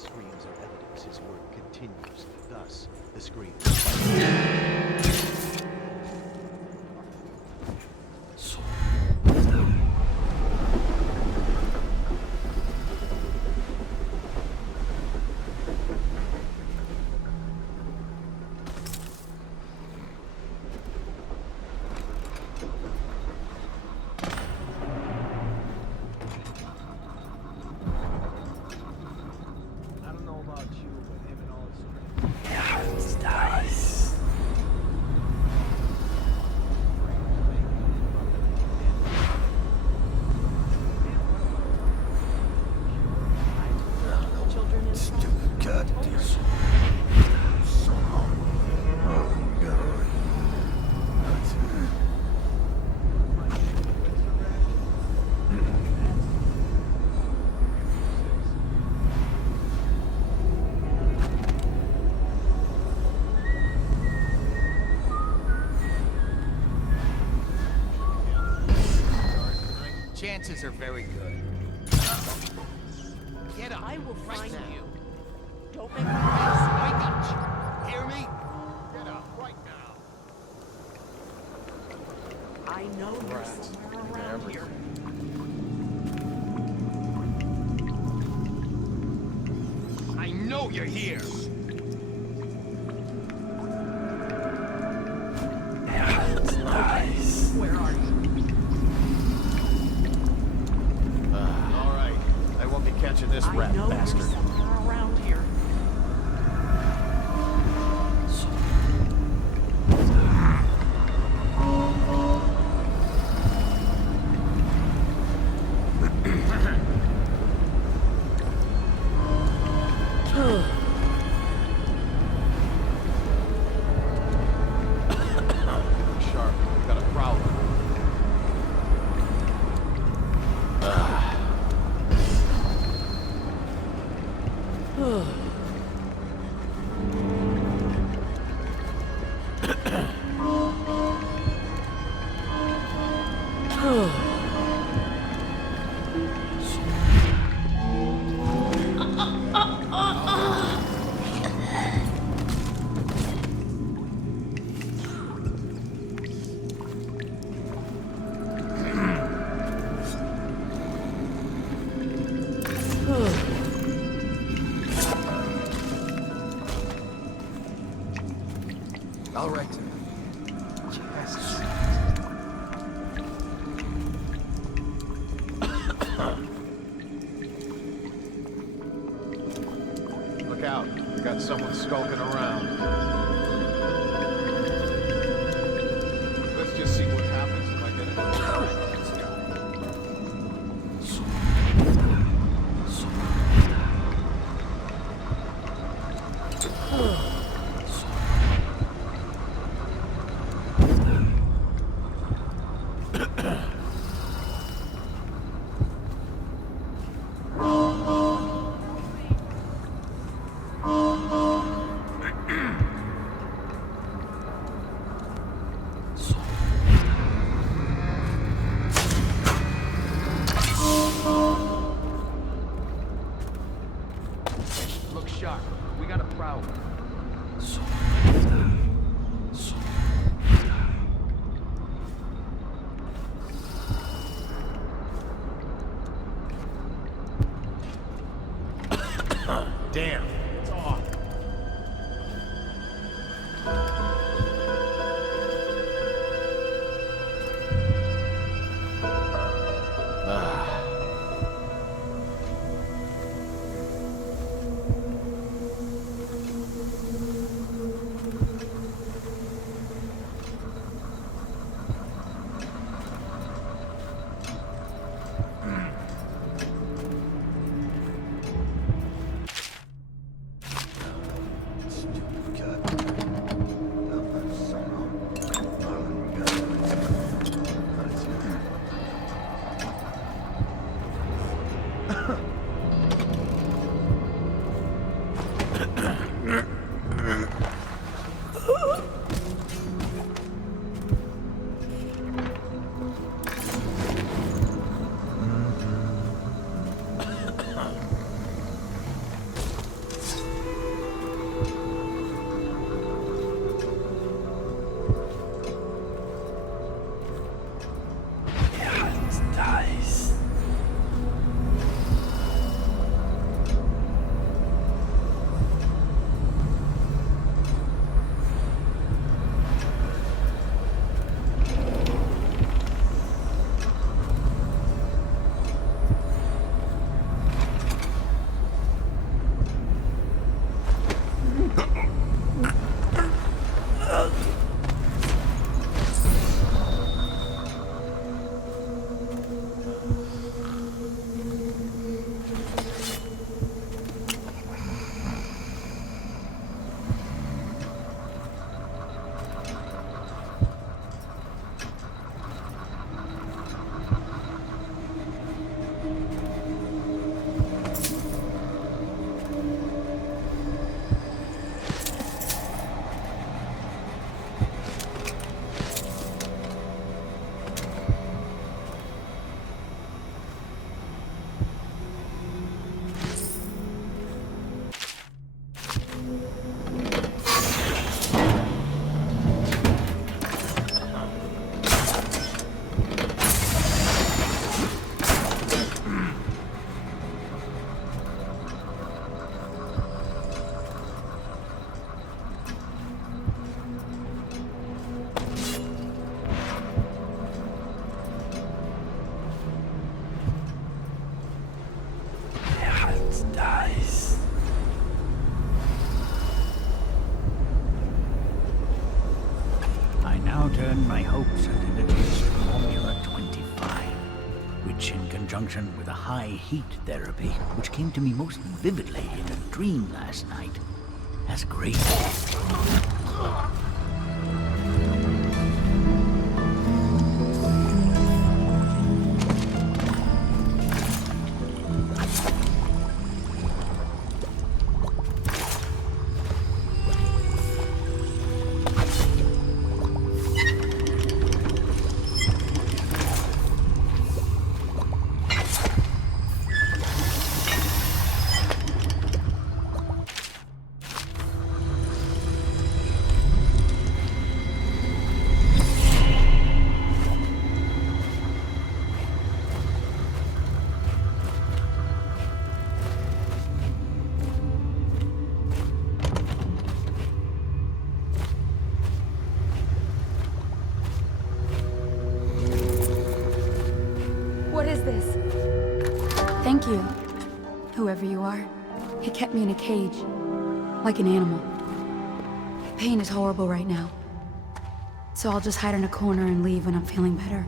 screams are evidence his work continues. Thus, the screams. Chances are very good. Get up. I will find now. you. Don't make me I got you. Hear me? Get up right now. I know you're somewhere around here. I know you're here. That's nice. Where are you? All right. I won't be catching this I rat know bastard. you're somewhere around here. Sharp. We got a prowler. All right. Look out. We got someone skulking around. Let's just see what happens if I get into the fight with this guy. Look sharp. We got a prowler. Damn. It's off. hung my hopes on an advanced Formula 25, which in conjunction with a high heat therapy, which came to me most vividly in a dream last night, has great... What is this? Thankyou. Whoever you are. He kept me in a cage. Like an animal. Pain is horrible right now. So I'll just hide in a corner and leave when I'm feeling better.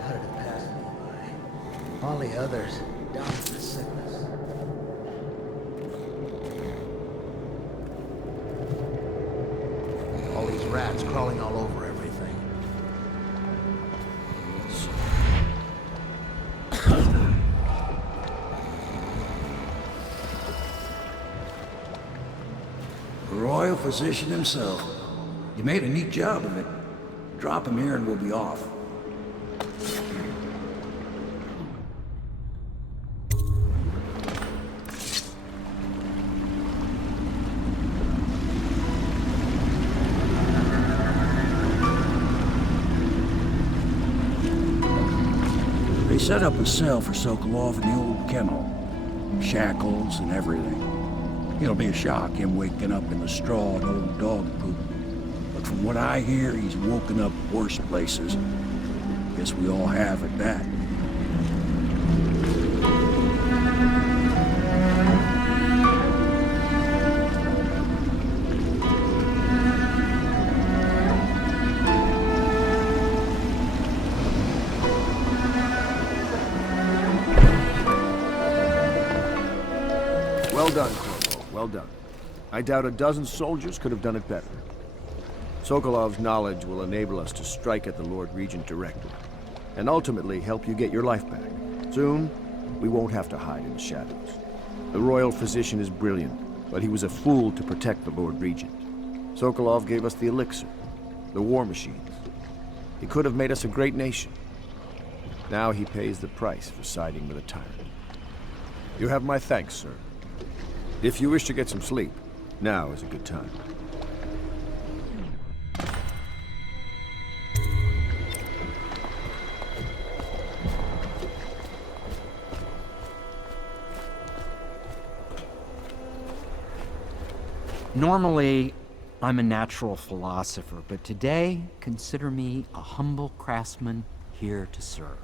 How did it pass me by? All the others down with the sickness. All these rats crawling all over everything. The royal physician himself. You made a neat job of it. Drop him here and we'll be off. They set up a cell for Sokolov in the old kennel. Shackles and everything. It'll be a shock, him waking up in the straw and old dog poop. But from what I hear, he's woken up worse places. Guess we all have at that. Well done, Corvo. Well done. I doubt a dozen soldiers could have done it better. Sokolov's knowledge will enable us to strike at the Lord Regent directly, and ultimately help you get your life back. Soon, we won't have to hide in the shadows. The royal physician is brilliant, but he was a fool to protect the Lord Regent. Sokolov gave us the elixir, the war machines. He could have made us a great nation. Now he pays the price for siding with a tyrant. You have my thanks, sir. If you wish to get some sleep, now is a good time. Normally, I'm a natural philosopher, but today, consider me a humble craftsman here to serve.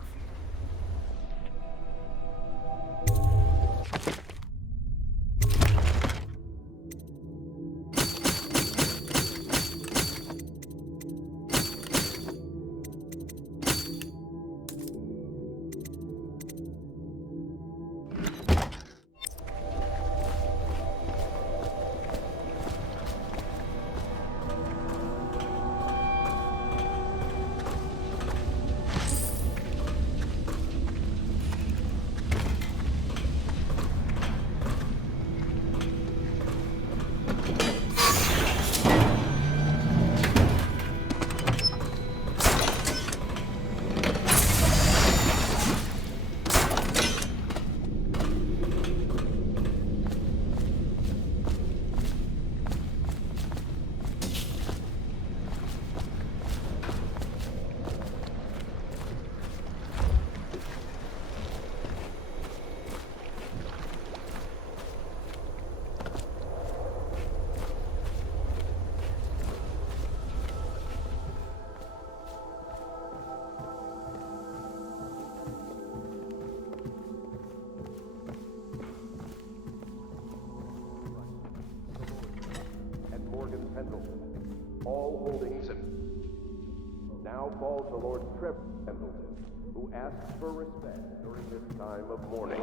falls the Lord Trevor Pendleton, who asks for respect during this time of mourning.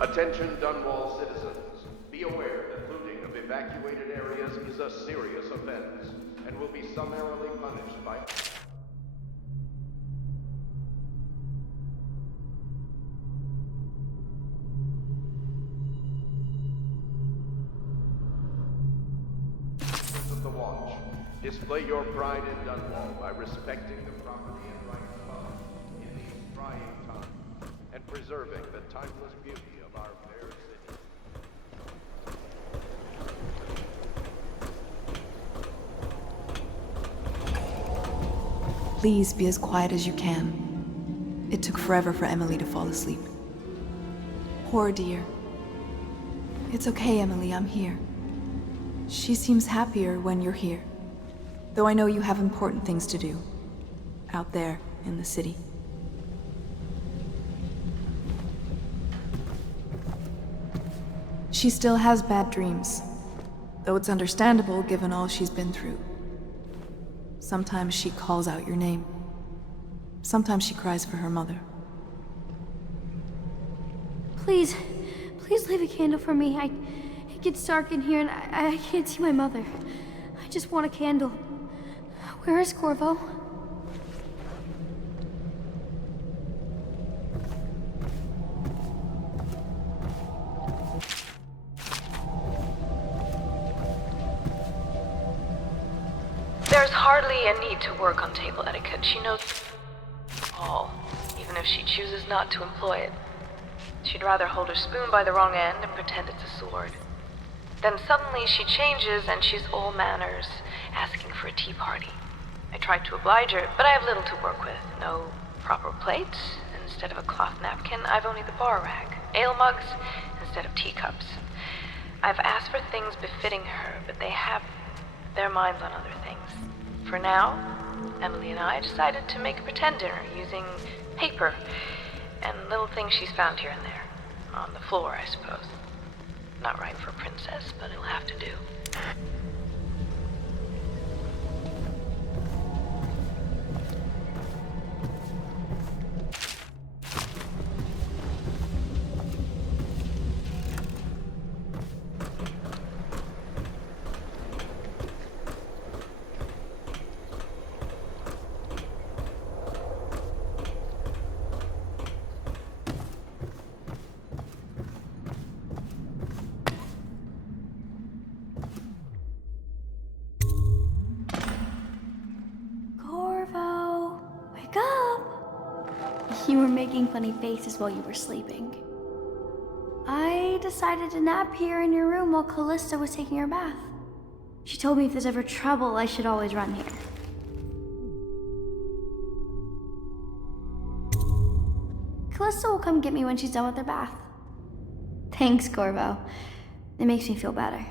Attention Dunwall citizens. Be aware that looting of evacuated areas is a serious offense and will be summarily punished by... of the Watch. Display your pride in Dunwall by respecting the property and rights of others in these trying times and preserving the timeless beauty of our fair city. Please be as quiet as you can. It took forever for Emily to fall asleep. Poor dear. It's okay, Emily, I'm here. She seems happier when you're here. Though I know you have important things to do. Out there, in the city. She still has bad dreams. Though it's understandable given all she's been through. Sometimes she calls out your name. Sometimes she cries for her mother. Please leave a candle for me. It gets dark in here and I can't see my mother. I just want a candle. Where is Corvo? There's hardly a need to work on table etiquette. She knows all, even if she chooses not to employ it. She'd rather hold her spoon by the wrong end and pretend it's a sword. Then suddenly she changes and she's all manners, asking for a tea party. I tried to oblige her, but I have little to work with. No proper plates. Instead of a cloth napkin, I've only the bar rack. Ale mugs instead of teacups. I've asked for things befitting her, but they have their minds on other things. For now, Emily and I decided to make a pretend dinner using paper and little things she's found here and there. On the floor, I suppose. Not right for a princess, but it'll have to do. You were making funny faces while you were sleeping. I decided to nap here in your room while Callista was taking her bath. She told me if there's ever trouble, I should always run here. Callista will come get me when she's done with her bath. Thanks, Corvo. It makes me feel better.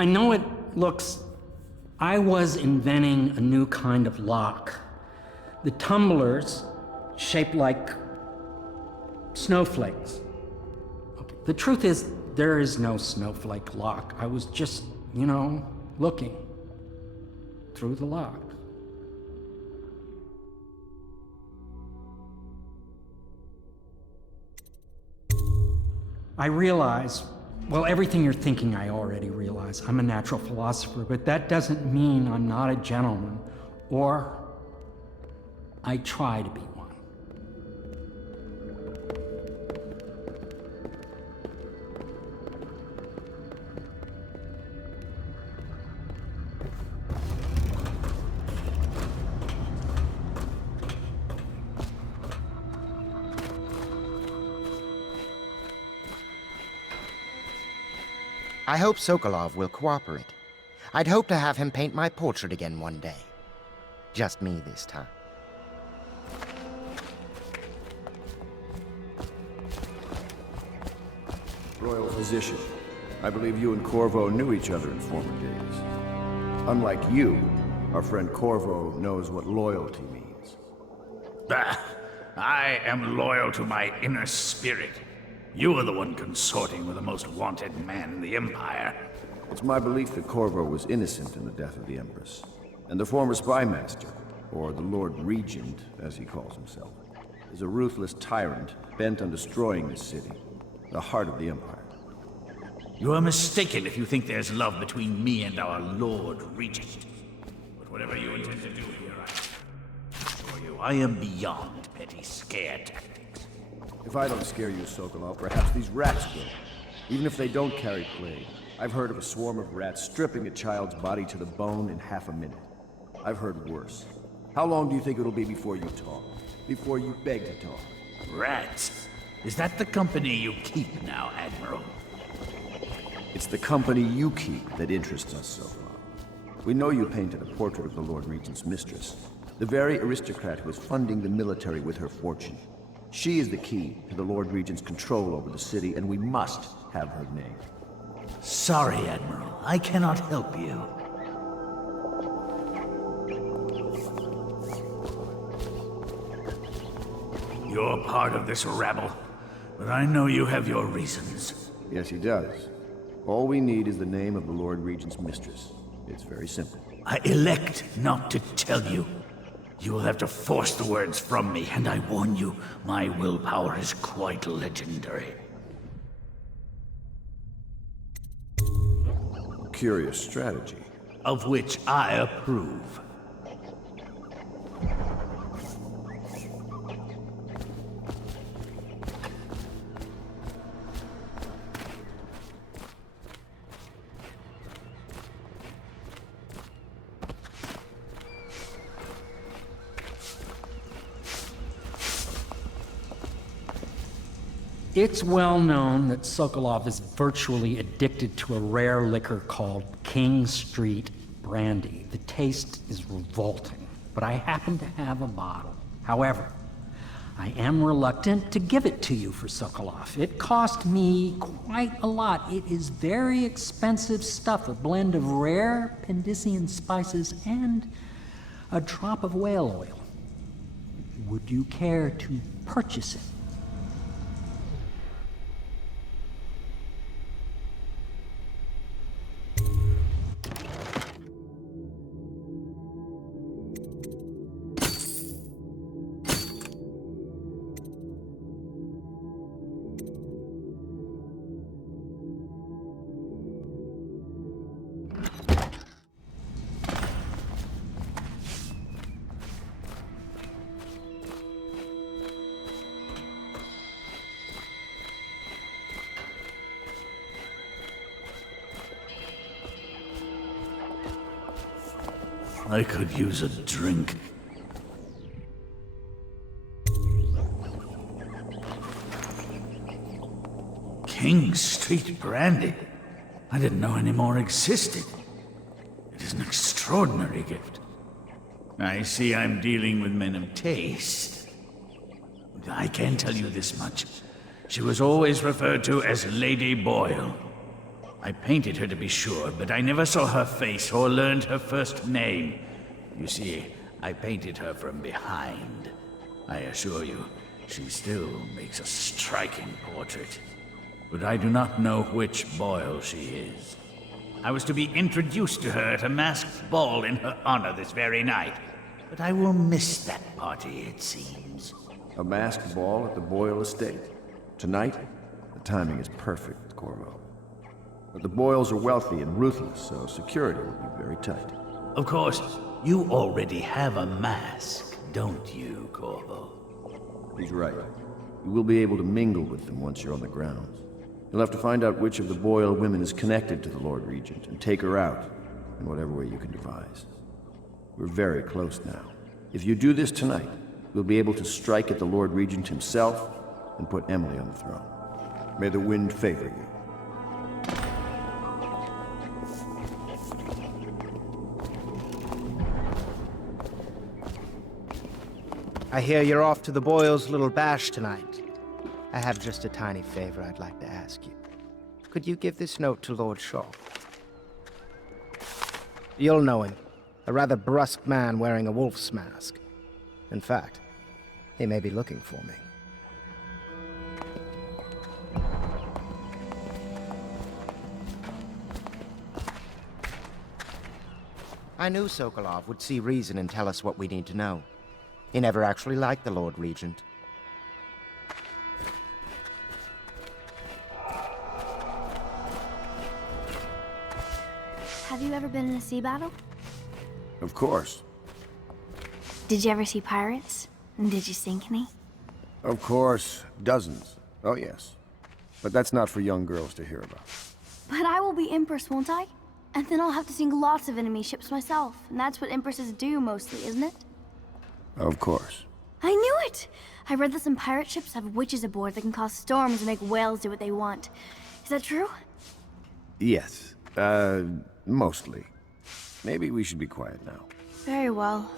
I know it looks... I was inventing a new kind of lock. The tumblers, shaped like snowflakes. Okay. The truth is, there is no snowflake lock. I was just, looking through the lock. I realize, well, everything you're thinking I already realize. I'm a natural philosopher, but that doesn't mean I'm not a gentleman, or I try to be one. I hope Sokolov will cooperate. I'd hope to have him paint my portrait again one day. Just me this time. Royal Physician, I believe you and Corvo knew each other in former days. Unlike you, our friend Corvo knows what loyalty means. Bah! I am loyal to my inner spirit. You are the one consorting with the most wanted man in the Empire. It's my belief that Corvo was innocent in the death of the Empress, and the former spy master, or the Lord Regent, as he calls himself, is a ruthless tyrant bent on destroying this city, the heart of the Empire. You are mistaken if you think there's love between me and our Lord Regent. But whatever you intend to do here, I assure you, I am beyond petty scare tactics. If I don't scare you, Sokolov, perhaps these rats will. Even if they don't carry plague. I've heard of a swarm of rats stripping a child's body to the bone in half a minute. I've heard worse. How long do you think it'll be before you talk? Before you beg to talk? Rats? Is that the company you keep now, Admiral? It's the company you keep that interests us so far. We know you painted a portrait of the Lord Regent's mistress, the very aristocrat who is funding the military with her fortune. She is the key to the Lord Regent's control over the city, and we must have her name. Sorry, Admiral. I cannot help you. You're part of this rabble, but I know you have your reasons. Yes, he does. All we need is the name of the Lord Regent's mistress. It's very simple. I elect not to tell you. You will have to force the words from me, and I warn you, my willpower is quite legendary. Curious strategy. Of which I approve. It's well known that Sokolov is virtually addicted to a rare liquor called King Street Brandy. The taste is revolting, but I happen to have a bottle. However, I am reluctant to give it to you for Sokolov. It cost me quite a lot. It is very expensive stuff, a blend of rare Pendician spices and a drop of whale oil. Would you care to purchase it? I could use a drink. King Street Brandy? I didn't know any more existed. It is an extraordinary gift. I see I'm dealing with men of taste. I can tell you this much. She was always referred to as Lady Boyle. I painted her to be sure, but I never saw her face or learned her first name. You see, I painted her from behind. I assure you, she still makes a striking portrait. But I do not know which Boyle she is. I was to be introduced to her at a masked ball in her honor this very night. But I will miss that party, it seems. A masked ball at the Boyle estate. Tonight? The timing is perfect, Corvo. But the Boyles are wealthy and ruthless, so security will be very tight. Of course, you already have a mask, don't you, Corvo? He's right. You will be able to mingle with them once you're on the grounds. You'll have to find out which of the Boyle women is connected to the Lord Regent, and take her out, in whatever way you can devise. We're very close now. If you do this tonight, we'll be able to strike at the Lord Regent himself, and put Emily on the throne. May the wind favor you. I hear you're off to the Boyles' little bash tonight. I have just a tiny favor I'd like to ask you. Could you give this note to Lord Shaw? You'll know him. A rather brusque man wearing a wolf's mask. In fact, he may be looking for me. I knew Sokolov would see reason and tell us what we need to know. He never actually liked the Lord Regent. Have you ever been in a sea battle? Of course. Did you ever see pirates? And did you sink any? Of course. Dozens. Oh, yes. But that's not for young girls to hear about. But I will be Empress, won't I? And then I'll have to sink lots of enemy ships myself. And that's what Empresses do mostly, isn't it? Of course. I knew it! I read that some pirate ships have witches aboard that can cause storms and make whales do what they want. Is that true? Yes. Mostly. Maybe we should be quiet now. Very well.